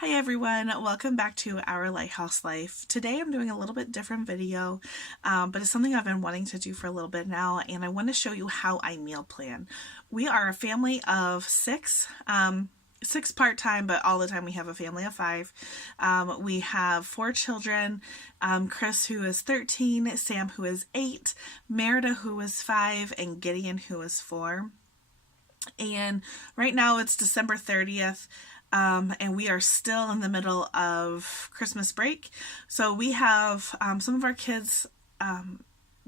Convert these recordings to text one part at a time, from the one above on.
Hi everyone, welcome back to Our Lighthouse Life. Today I'm doing a little bit different video, but it's something I've been wanting to do for a little bit now, and I want to show you how I meal plan. We are a family of six part-time, but all the time we have a family of five. We have four children, Chris who is 13, Sam who is 8, Merida who is 5, and Gideon who is 4. And right now it's December 30th. And we are still in the middle of Christmas break. So we have some of our kids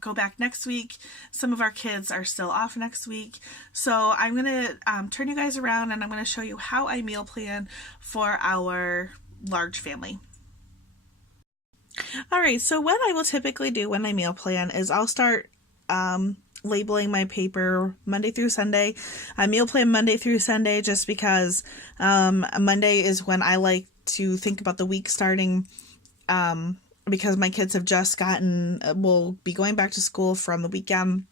go back next week. Some of our kids are still off next week. So I'm going to turn you guys around and I'm going to show you how I meal plan for our large family. All right, so what I will typically do when I meal plan is I'll start labeling my paper Monday through Sunday. I meal plan Monday through Sunday just because Monday is when I like to think about the week starting, because my kids have just will be going back to school from the weekend.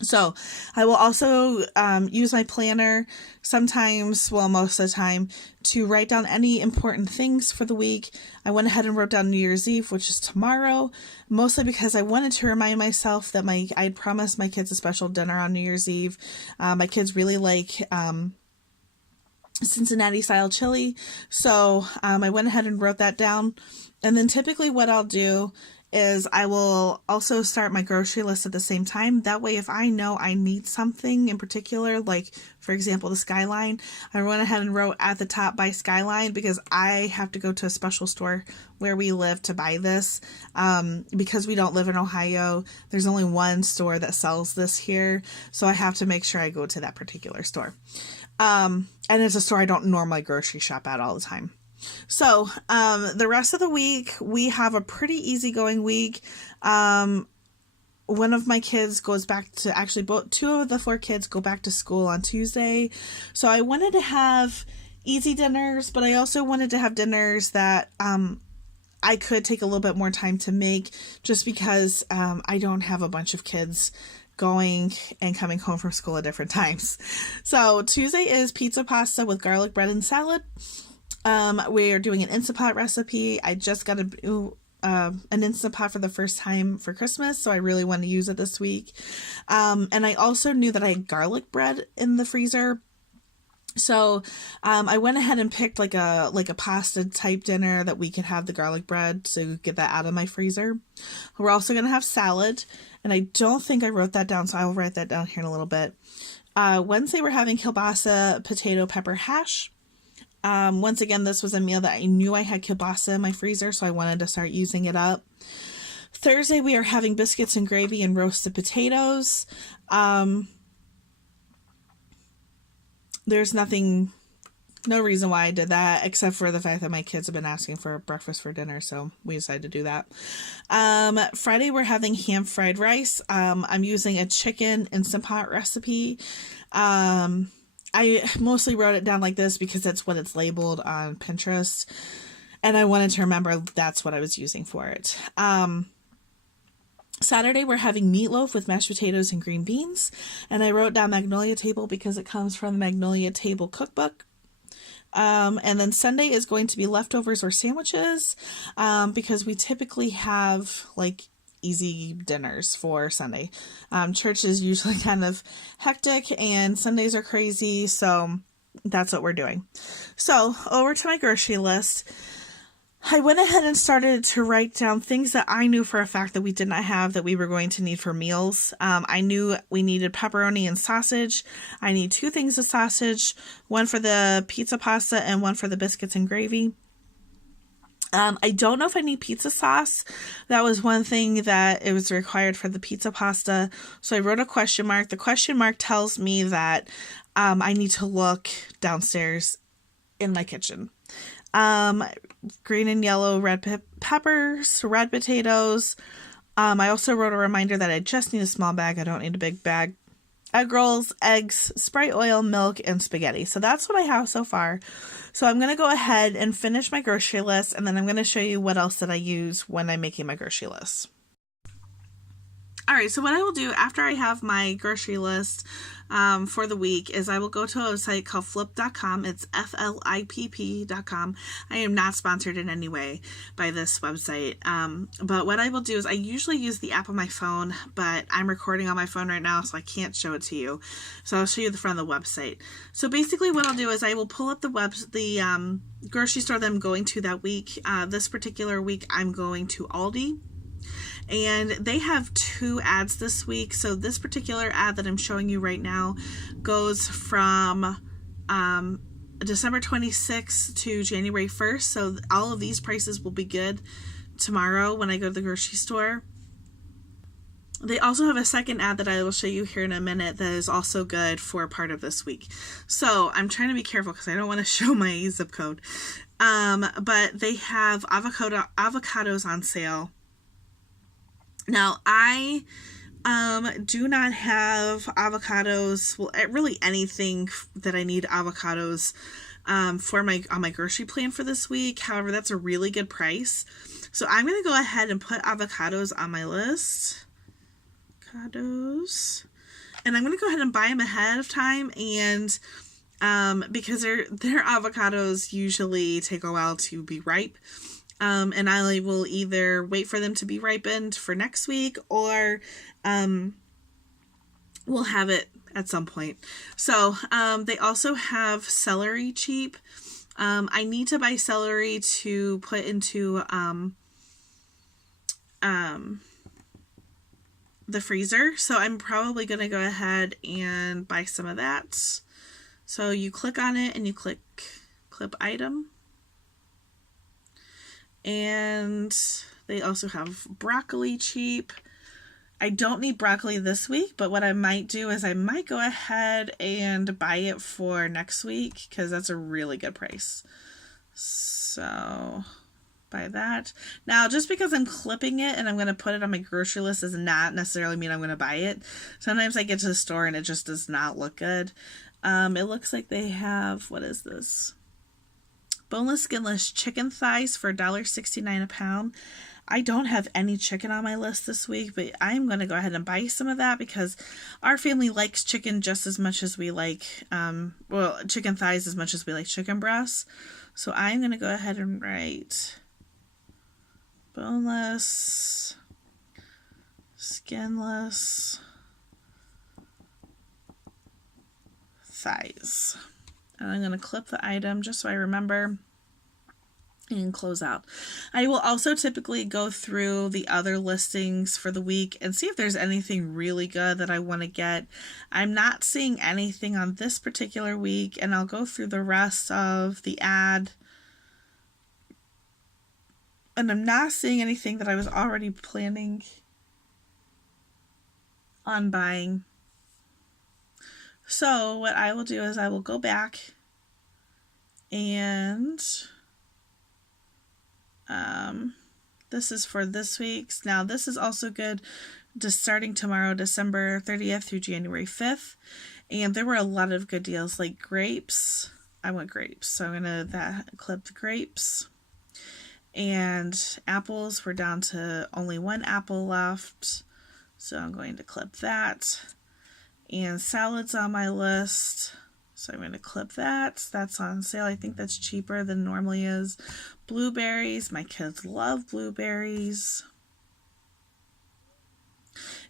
So I will also use my planner sometimes, well, most of the time, to write down any important things for the week. I went ahead and wrote down New Year's Eve, which is tomorrow, mostly because I wanted to remind myself that I had promised my kids a special dinner on New Year's Eve. My kids really like Cincinnati style chili, so I went ahead and wrote that down. And then typically what I'll do is I will also start my grocery list at the same time. That way, if I know I need something in particular, like for example, the Skyline, I went ahead and wrote at the top by Skyline because I have to go to a special store where we live to buy this. Because we don't live in Ohio, there's only one store that sells this here. So I have to make sure I go to that particular store. And it's a store I don't normally grocery shop at all the time. So, the rest of the week, we have a pretty easygoing week. One of my kids goes back to, actually, two of the 4 kids go back to school on Tuesday. So I wanted to have easy dinners, but I also wanted to have dinners that, I could take a little bit more time to make just because, I don't have a bunch of kids going and coming home from school at different times. So Tuesday is pizza pasta with garlic bread and salad. We are doing an Instant Pot recipe. I just got an Instant Pot for the first time for Christmas, so I really want to use it this week. And I also knew that I had garlic bread in the freezer. So, I went ahead and picked like a pasta type dinner that we could have the garlic bread, so get that out of my freezer. We're also going to have salad, and I don't think I wrote that down, so I'll write that down here in a little bit. Wednesday we're having kielbasa potato pepper hash. Once again, this was a meal that I knew I had kielbasa in my freezer, so I wanted to start using it up. Thursday, we are having biscuits and gravy and roasted potatoes. There's no reason why I did that, except for the fact that my kids have been asking for breakfast for dinner, so we decided to do that. Friday, we're having ham fried rice. I'm using a chicken Instant Pot recipe. I mostly wrote it down like this because that's what it's labeled on Pinterest, and I wanted to remember that's what I was using for it. Saturday, we're having meatloaf with mashed potatoes and green beans, and I wrote down Magnolia Table because it comes from the Magnolia Table cookbook. And then Sunday is going to be leftovers or sandwiches, because we typically have like easy dinners for Sunday. Church is usually kind of hectic and Sundays are crazy, so that's what we're doing. So over to my grocery list. I went ahead and started to write down things that I knew for a fact that we did not have that we were going to need for meals. I knew we needed pepperoni and sausage. I need 2 things of sausage, one for the pizza pasta and one for the biscuits and gravy. I don't know if I need pizza sauce. That was one thing that it was required for the pizza pasta. So I wrote a question mark. The question mark tells me that I need to look downstairs in my kitchen. Green and yellow red peppers, red potatoes. I also wrote a reminder that I just need a small bag. I don't need a big bag. Egg rolls, eggs, Sprite oil, milk, and spaghetti. So that's what I have so far. So I'm going to go ahead and finish my grocery list, and then I'm going to show you what else that I use when I'm making my grocery list. All right, so what I will do after I have my grocery list for the week is I will go to a website called flip.com. It's FLIPP.com. I am not sponsored in any way by this website. But what I will do is I usually use the app on my phone, but I'm recording on my phone right now, so I can't show it to you. So I'll show you the front of the website. So basically what I'll do is I will pull up the grocery store that I'm going to that week. This particular week, I'm going to Aldi. And they have 2 ads this week. So this particular ad that I'm showing you right now goes from December 26th to January 1st. So all of these prices will be good tomorrow when I go to the grocery store. They also have a second ad that I will show you here in a minute that is also good for part of this week. So I'm trying to be careful because I don't want to show my zip code. But they have avocados on sale. Now, I do not have avocados, well, really anything that I need avocados on my grocery plan for this week. However, that's a really good price. So I'm going to go ahead and put avocados on my list. Avocados. And I'm going to go ahead and buy them ahead of time, and because their avocados usually take a while to be ripe. And I will either wait for them to be ripened for next week, or we'll have it at some point. So they also have celery cheap. I need to buy celery to put into the freezer. So I'm probably going to go ahead and buy some of that. So you click on it and you click item. And they also have broccoli cheap. I don't need broccoli this week, but what I might do is I might go ahead and buy it for next week because that's a really good price. So buy that. Now, just because I'm clipping it and I'm going to put it on my grocery list does not necessarily mean I'm going to buy it. Sometimes I get to the store and it just does not look good. It looks like they have, what is this? Boneless, skinless chicken thighs for $1.69 a pound. I don't have any chicken on my list this week, but I'm going to go ahead and buy some of that because our family likes chicken just as much as we like, chicken thighs as much as we like chicken breasts. So I'm going to go ahead and write boneless, skinless thighs. And I'm going to clip the item just so I remember and close out. I will also typically go through the other listings for the week and see if there's anything really good that I want to get. I'm not seeing anything on this particular week, and I'll go through the rest of the ad. And I'm not seeing anything that I was already planning on buying. So what I will do is I will go back and this is for this week's. Now this is also good just starting tomorrow, December 30th through January 5th. And there were a lot of good deals like grapes. I want grapes, so I'm going to clip the grapes. And apples, we're down to only 1 apple left, so I'm going to clip that. And salads on my list, so I'm going to clip that. That's on sale. I think that's cheaper than normally is. Blueberries, my kids love blueberries.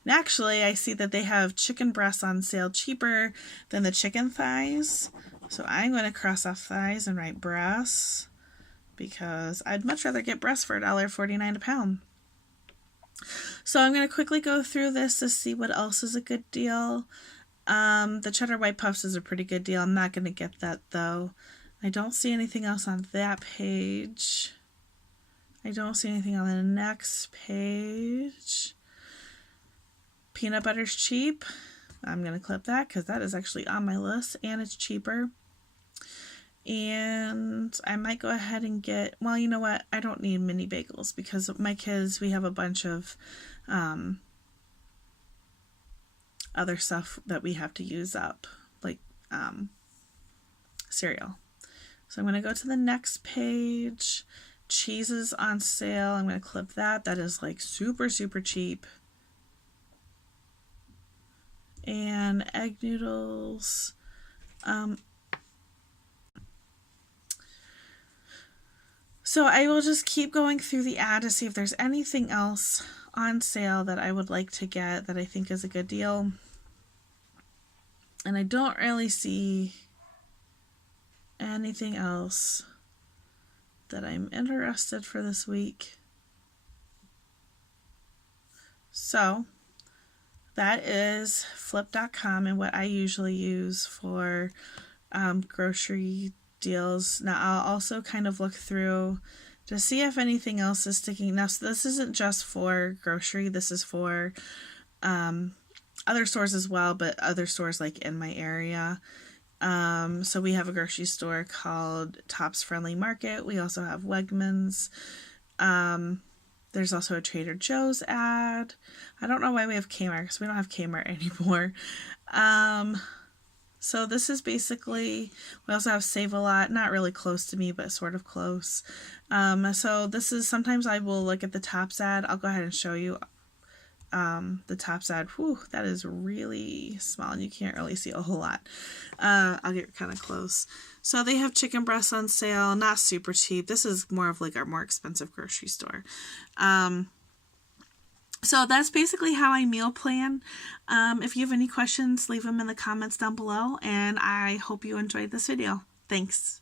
And actually, I see that they have chicken breasts on sale cheaper than the chicken thighs. So I'm going to cross off thighs and write breasts, because I'd much rather get breasts for $1.49 a pound. So I'm going to quickly go through this to see what else is a good deal. The cheddar white puffs is a pretty good deal. I'm not going to get that though. I don't see anything else on that page. I don't see anything on the next page. Peanut butter's cheap. I'm going to clip that because that is actually on my list and it's cheaper. And I might go ahead and get, well, you know what? I don't need mini bagels because my kids, we have a bunch of other stuff that we have to use up, like cereal. So I'm going to go to the next page. Cheese is on sale. I'm going to clip that. That is like super, super cheap. and egg noodles. So I will just keep going through the ad to see if there's anything else on sale that I would like to get that I think is a good deal. And I don't really see anything else that I'm interested for this week. So that is flip.com and what I usually use for grocery deals. Now I'll also kind of look through to see if anything else is sticking. Now, so this isn't just for grocery, this is for other stores as well, but other stores like in my area. So we have a grocery store called Tops Friendly Market. We also have Wegmans. There's also a Trader Joe's ad. I don't know why we have Kmart, because we don't have Kmart anymore. So this is basically, we also have Save-A-Lot, not really close to me, but sort of close. So this is, sometimes I will look at the Tops ad. I'll go ahead and show you the Tops ad. Whew, that is really small and you can't really see a whole lot. I'll get kind of close. So they have chicken breasts on sale, not super cheap. This is more of like our more expensive grocery store. So that's basically how I meal plan. If you have any questions, leave them in the comments down below, and I hope you enjoyed this video. Thanks.